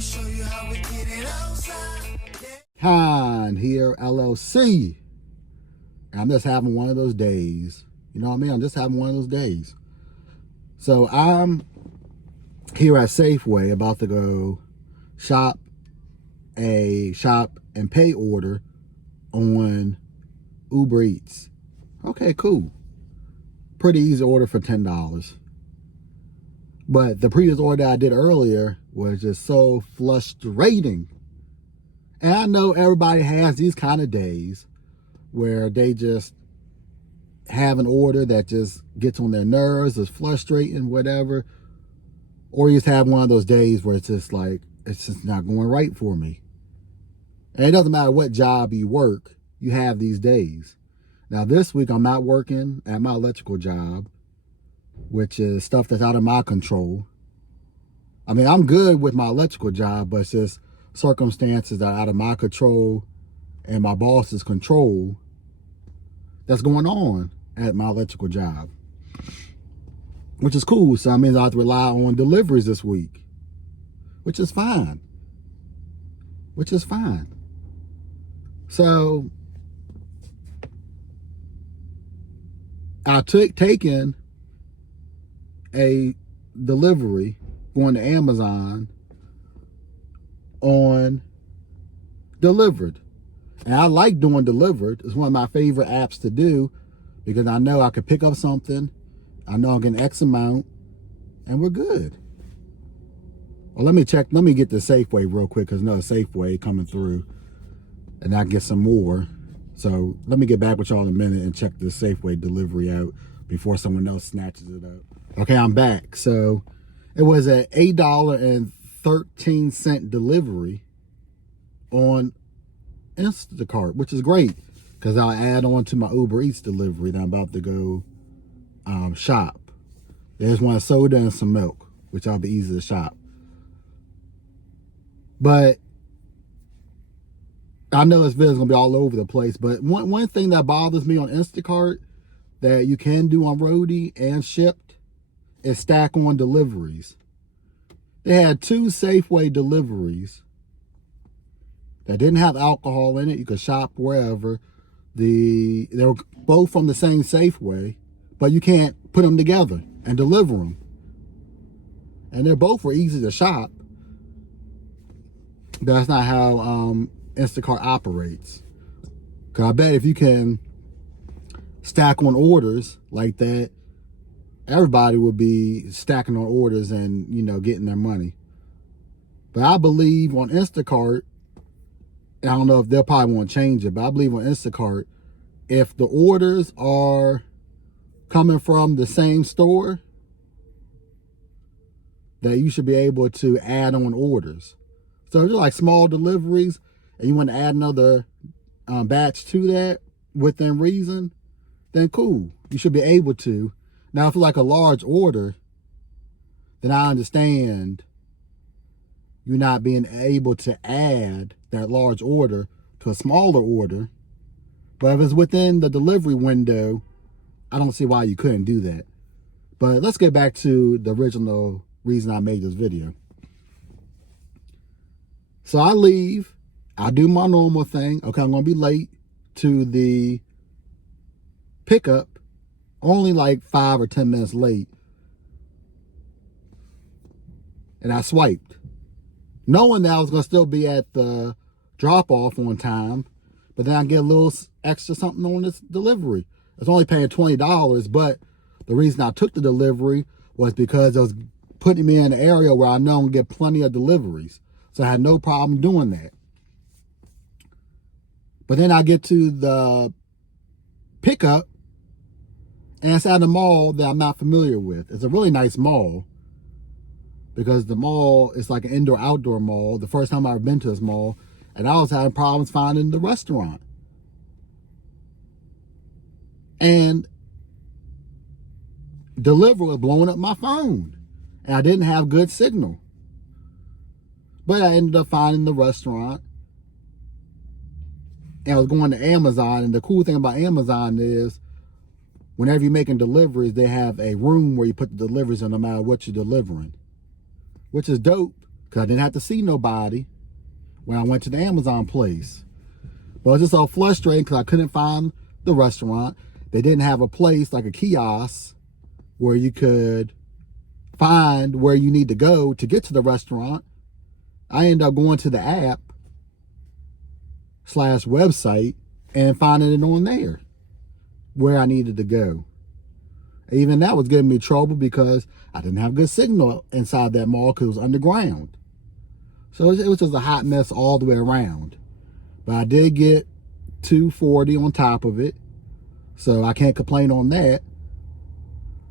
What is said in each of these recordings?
show you how we get it outside. Con here, LLC. And I'm just having one of those days. You know what I mean? I'm just having one of those days. So I'm here at Safeway about to go shop and pay order on Uber Eats. Okay, cool. Pretty easy order for $10. But the previous order I did earlier was just so frustrating. And I know everybody has these kind of days where they just have an order that just gets on their nerves, is frustrating, whatever. Or you just have one of those days where it's just like, it's just not going right for me. And it doesn't matter what job you work, you have these days. Now this week I'm not working at my electrical job, which is stuff that's out of my control. I mean, I'm good with my electrical job, but it's just circumstances that are out of my control and my boss's control that's going on at my electrical job, which is cool. So that means I have to rely on deliveries this week, which is fine. So I taken a delivery going to Amazon on Dlivrd. And I like doing Dlivrd. It's one of my favorite apps to do because I know I could pick up something. I know I'm getting X amount and we're good. Well, let me get the Safeway real quick because another Safeway coming through and I get some more. So let me get back with y'all in a minute and check the Safeway delivery out before someone else snatches it up. Okay, I'm back. So it was an $8.13 delivery on Instacart, which is great because I'll add on to my Uber Eats delivery that I'm about to go shop. There's one soda and some milk, which I'll be easy to shop. But I know this video's gonna be all over the place, but one thing that bothers me on Instacart that you can do on Roadie and Shipped is stack on deliveries. They had 2 Safeway deliveries that didn't have alcohol in it. You could shop wherever. They were both from the same Safeway, but you can't put them together and deliver them. And they both were easy to shop. But that's not how Instacart operates. Because I bet if you can stack on orders like that, everybody would be stacking on orders and, you know, getting their money. But I believe on Instacart, I don't know if they'll probably want to change it, but I believe on Instacart, if the orders are coming from the same store, that you should be able to add on orders. So if you're like small deliveries and you want to add another batch to that within reason, then cool. You should be able to. Now, if it's like a large order, then I understand you're not being able to add that large order to a smaller order. But if it's within the delivery window, I don't see why you couldn't do that. But let's get back to the original reason I made this video. So I leave, I do my normal thing. Okay, I'm gonna be late to the pickup, only like 5 or 10 minutes late. And I swiped, knowing that I was gonna still be at the drop off on time, but then I get a little extra something on this delivery. I was only paying $20, but the reason I took the delivery was because it was putting me in an area where I know I'm gonna get plenty of deliveries. So I had no problem doing that. But then I get to the pickup and it's at a mall that I'm not familiar with. It's a really nice mall because the mall is like an indoor-outdoor mall. The first time I've ever been to this mall, and I was having problems finding the restaurant. And Dlivrd was blowing up my phone and I didn't have good signal. But I ended up finding the restaurant and I was going to Amazon. And the cool thing about Amazon is whenever you're making deliveries, they have a room where you put the deliveries in no matter what you're delivering, which is dope because I didn't have to see nobody when I went to the Amazon place. But it was just so frustrating because I couldn't find the restaurant. They didn't have a place like a kiosk where you could find where you need to go to get to the restaurant. I ended up going to the app / website and finding it on there where I needed to go. Even that was giving me trouble because I didn't have good signal inside that mall because it was underground. So it was just a hot mess all the way around. But I did get $240 on top of it, so I can't complain on that.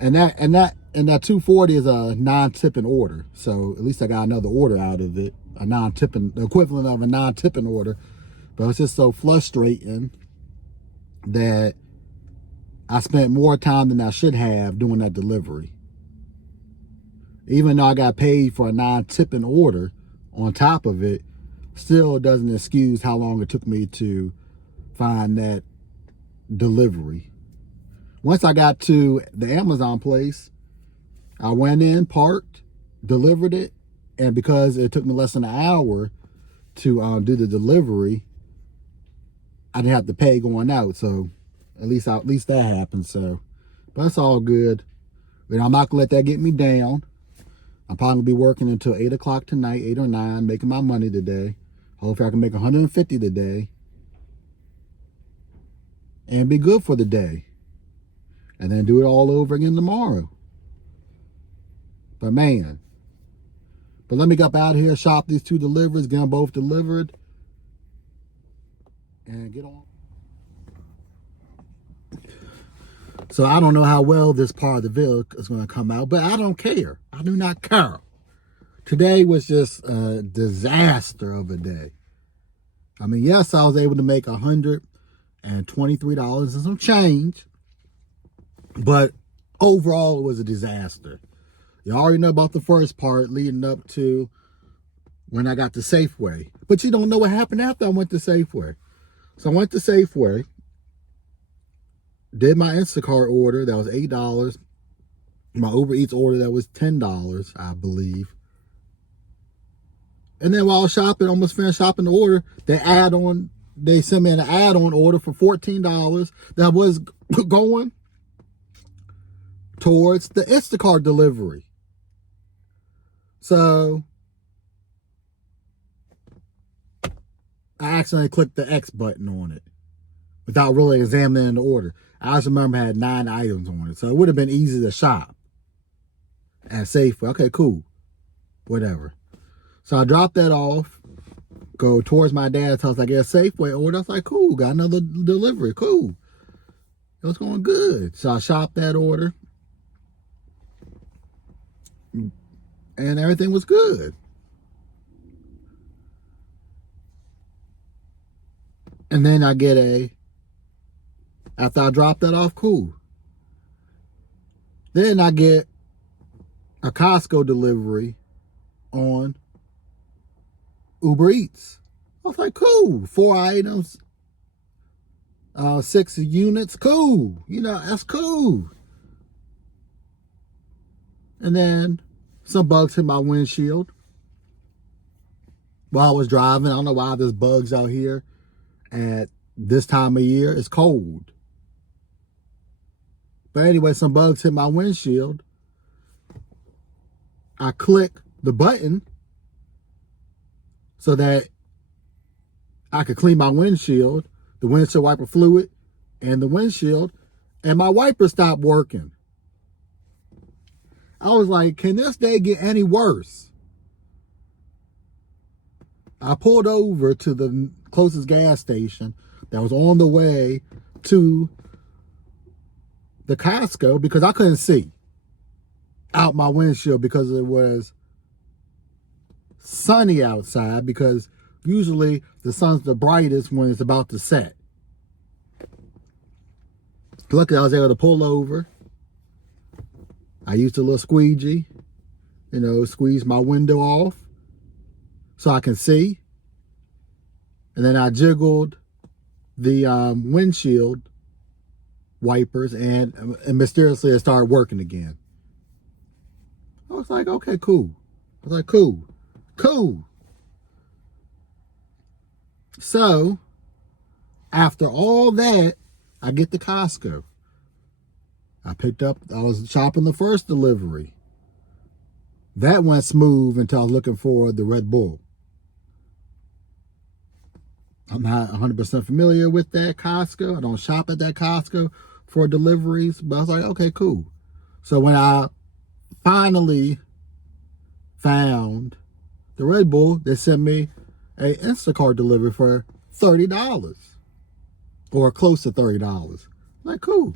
And that $240 is a non-tipping order, so at least I got another order out of it, the equivalent of a non-tipping order. But it's just so frustrating that I spent more time than I should have doing that delivery. Even though I got paid for a non-tipping order on top of it, still doesn't excuse how long it took me to find that delivery. Once I got to the Amazon place, I went in, parked, delivered it, and because it took me less than an hour to do the delivery, I didn't have to pay going out. So at least that happened. So, but it's all good. But I'm not gonna let that get me down. I'm probably gonna be working until 8 o'clock tonight, 8 or 9, making my money today. Hopefully I can make 150 today and be good for the day. And then do it all over again tomorrow. But man, let me get up out of here, shop these 2 deliveries, get them both delivered, and get on. So I don't know how well this part of the video is going to come out, but I don't care. I do not care. Today was just a disaster of a day. I mean, yes, I was able to make $123 and some change, but overall it was a disaster. You already know about the first part leading up to when I got to Safeway, but you don't know what happened after I went to Safeway. So I went to Safeway, did my Instacart order, that was $8. My Uber Eats order, that was $10, I believe. And then while I was shopping, almost finished shopping the order, they sent me an add-on order for $14 that was going towards the Instacart delivery. So I accidentally clicked the X button on it without really examining the order. I just remember I had 9 items on it. So it would have been easy to shop at Safeway. Okay, cool. Whatever. So I dropped that off, go towards my dad's house. I get a Safeway order. I was like, cool, got another delivery. Cool. It was going good. So I shopped that order. And everything was good. And then I get after I drop that off, cool. Then I get a Costco delivery on Uber Eats. I was like, cool. 4 items, 6 units, cool. You know, that's cool. And then some bugs hit my windshield while I was driving. I don't know why there's bugs out here at this time of year. It's cold. But anyway, some bugs hit my windshield. I click the button so that I could clean my windshield, the windshield wiper fluid, and the windshield, and my wiper stopped working. I was like, can this day get any worse? I pulled over to the closest gas station that was on the way to the Costco because I couldn't see out my windshield because it was sunny outside, because usually the sun's the brightest when it's about to set. Luckily, I was able to pull over. I used a little squeegee, squeeze my window off so I can see. And then I jiggled the windshield wipers and mysteriously it started working again. I was like, okay, cool. Cool. So, after all that, I get to Costco. I was shopping the first delivery. That went smooth until I was looking for the Red Bull. I'm not 100% familiar with that Costco. I don't shop at that Costco for deliveries, but I was like, okay, cool. So when I finally found the Red Bull, they sent me a Instacart delivery for $30 or close to $30. Like, cool.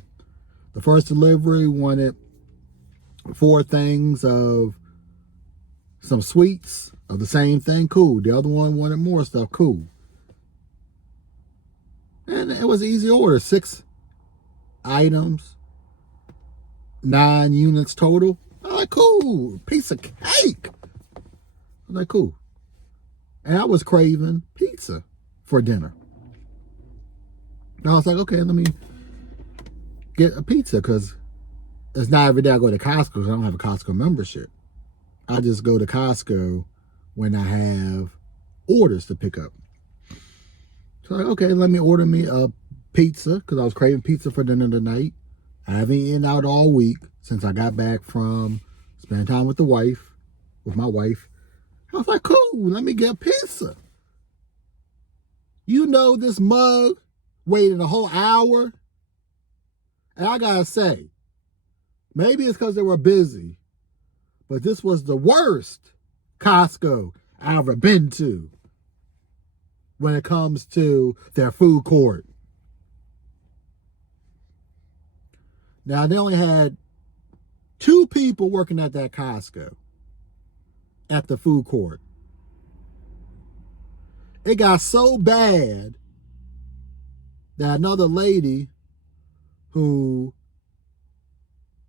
The first delivery wanted 4 things of some sweets of the same thing. Cool. The other one wanted more stuff. Cool. And it was an easy order. 6 items, 9 units total. I'm like, cool. Piece of cake. I'm like, cool. And I was craving pizza for dinner. And I was like, okay, let me get a pizza, because it's not every day I go to Costco because I don't have a Costco membership. I just go to Costco when I have orders to pick up. So like, okay, let me order me a pizza, because I was craving pizza for dinner tonight. I haven't eaten out all week since I got back from spending time with my wife. I was like, cool, let me get pizza. You know, this mug waited a whole hour. And I gotta say, maybe it's because they were busy, but this was the worst Costco I've ever been to when it comes to their food court. Now, they only had 2 people working at that Costco at the food court. It got so bad that another lady who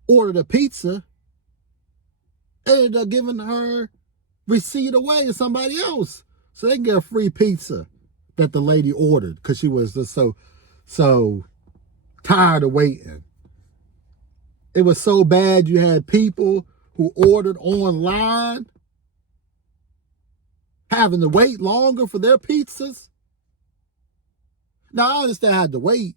ordered a pizza ended up giving her receipt away to somebody else so they can get a free pizza that the lady ordered, because she was just so tired of waiting. It was so bad you had people who ordered online having to wait longer for their pizzas. Now, I understand I had to wait,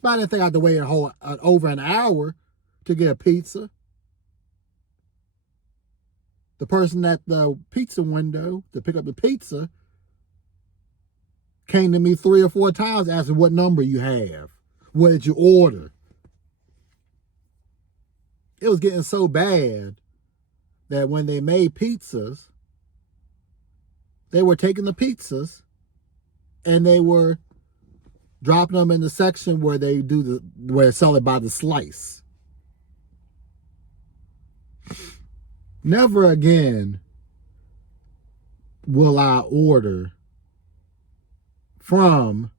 but I didn't think I had to wait over an hour to get a pizza. The person at the pizza window to pick up the pizza came to me 3 or 4 times asking what number you have. What did you order? It was getting so bad that when they made pizzas, they were taking the pizzas and they were dropping them in the section where they sell it by the slice. Never again will I order from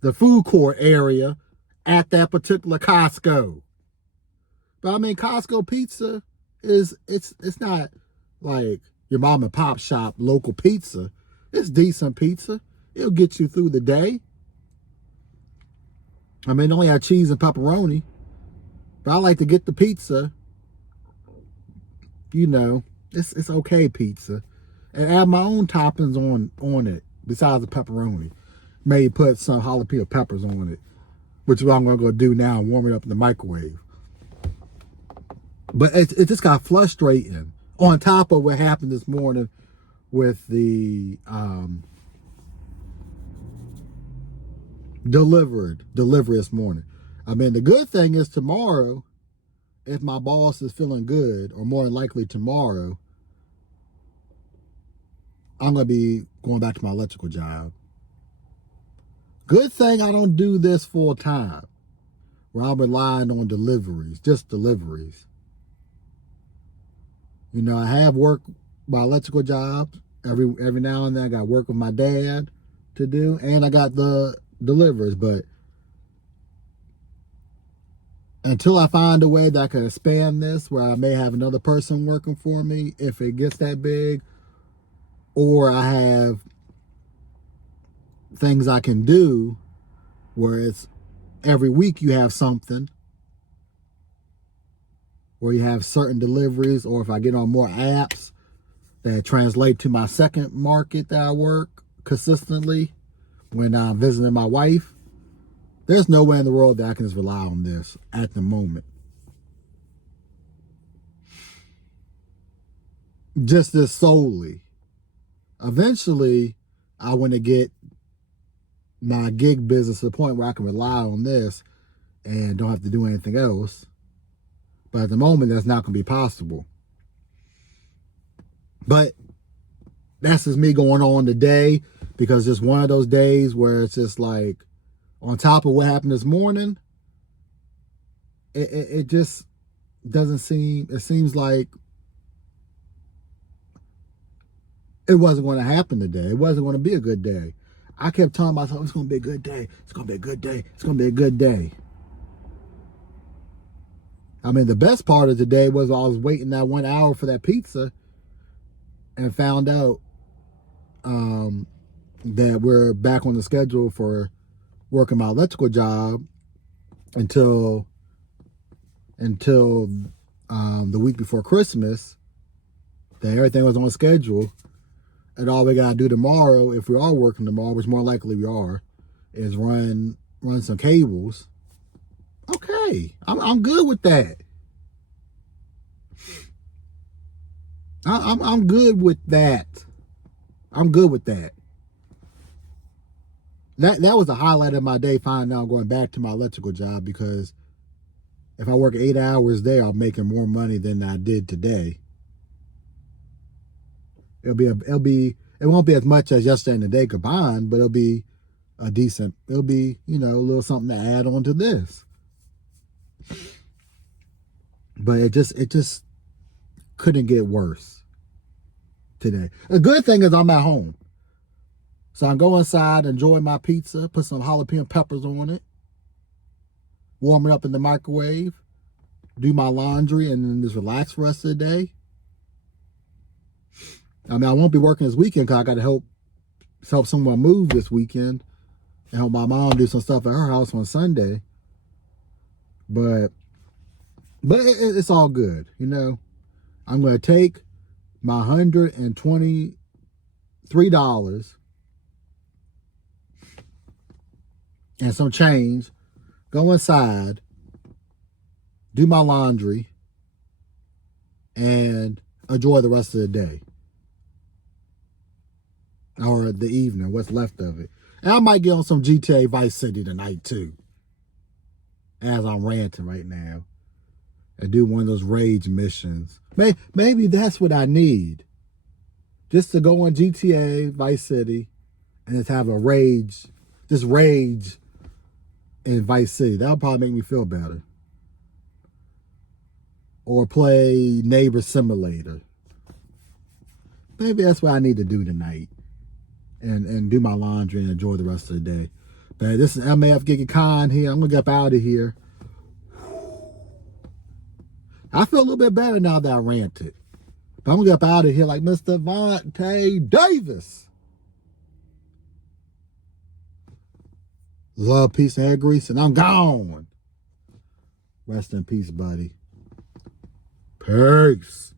the food court area at that particular Costco. But I mean, Costco pizza it's not like your mom and pop shop local pizza. It's decent pizza. It'll get you through the day. I mean, it only had cheese and pepperoni, but I like to get the pizza. You know, it's okay pizza, and add my own toppings on it besides the pepperoni. Maybe put some jalapeno peppers on it, which is what I'm gonna go do now and warm it up in the microwave. But it just got frustrating. On top of what happened this morning with the delivery this morning. I mean, the good thing is tomorrow, if my boss is feeling good, or more than likely tomorrow, I'm going to be going back to my electrical job. Good thing I don't do this full time, where I'm relying on deliveries, just deliveries. You know, I have work my electrical jobs. Every now and then I got work with my dad to do, and I got the deliveries. But until I find a way that I can expand this, where I may have another person working for me if it gets that big, or I have things I can do where it's every week you have something, where you have certain deliveries, or if I get on more apps that translate to my second market that I work consistently when I'm visiting my wife, there's no way in the world that I can just rely on this at the moment. Just this solely. Eventually, I want to get my gig business to the point where I can rely on this and don't have to do anything else. But at the moment, that's not going to be possible. But that's just me going on today, because it's one of those days where it's just like, on top of what happened this morning, it just doesn't seem, it seems like it wasn't going to happen today. It wasn't going to be a good day. I kept telling myself, it's going to be a good day. It's going to be a good day. It's going to be a good day. I mean, the best part of the day was I was waiting that 1 hour for that pizza and found out that we're back on the schedule for working my electrical job until the week before Christmas, that everything was on schedule. And all we got to do tomorrow, if we are working tomorrow, which more likely we are, is run some cables. Okay, I'm good with that. I'm good with that. I'm good with that. That was a highlight of my day, finding out I'm going back to my electrical job, because if I work 8 hours there, I'm making more money than I did today. It won't be as much as yesterday and the day combined, but it'll be a little something to add on to this. But it just couldn't get worse today. The good thing is I'm at home. So I can go inside, enjoy my pizza, put some jalapeno peppers on it, warm it up in the microwave, do my laundry, and then just relax for the rest of the day. I mean, I won't be working this weekend because I got to help someone move this weekend and help my mom do some stuff at her house on Sunday. But it's all good, you know. I'm going to take my $123 and some change, go inside, do my laundry, and enjoy the rest of the day. Or the evening, what's left of it. And I might get on some GTA Vice City tonight too, as I'm ranting right now, and do one of those rage missions. Maybe that's what I need. Just to go on GTA Vice City and just have a rage in Vice City. That'll probably make me feel better. Or play Neighbor Simulator. Maybe that's what I need to do tonight. And do my laundry and enjoy the rest of the day. But this is MAF GigEcon here. I'm going to get up out of here. I feel a little bit better now that I ranted. But I'm going to get up out of here like Mr. Vontae Davis. Love, peace, and hair grease, and I'm gone. Rest in peace, buddy. Peace.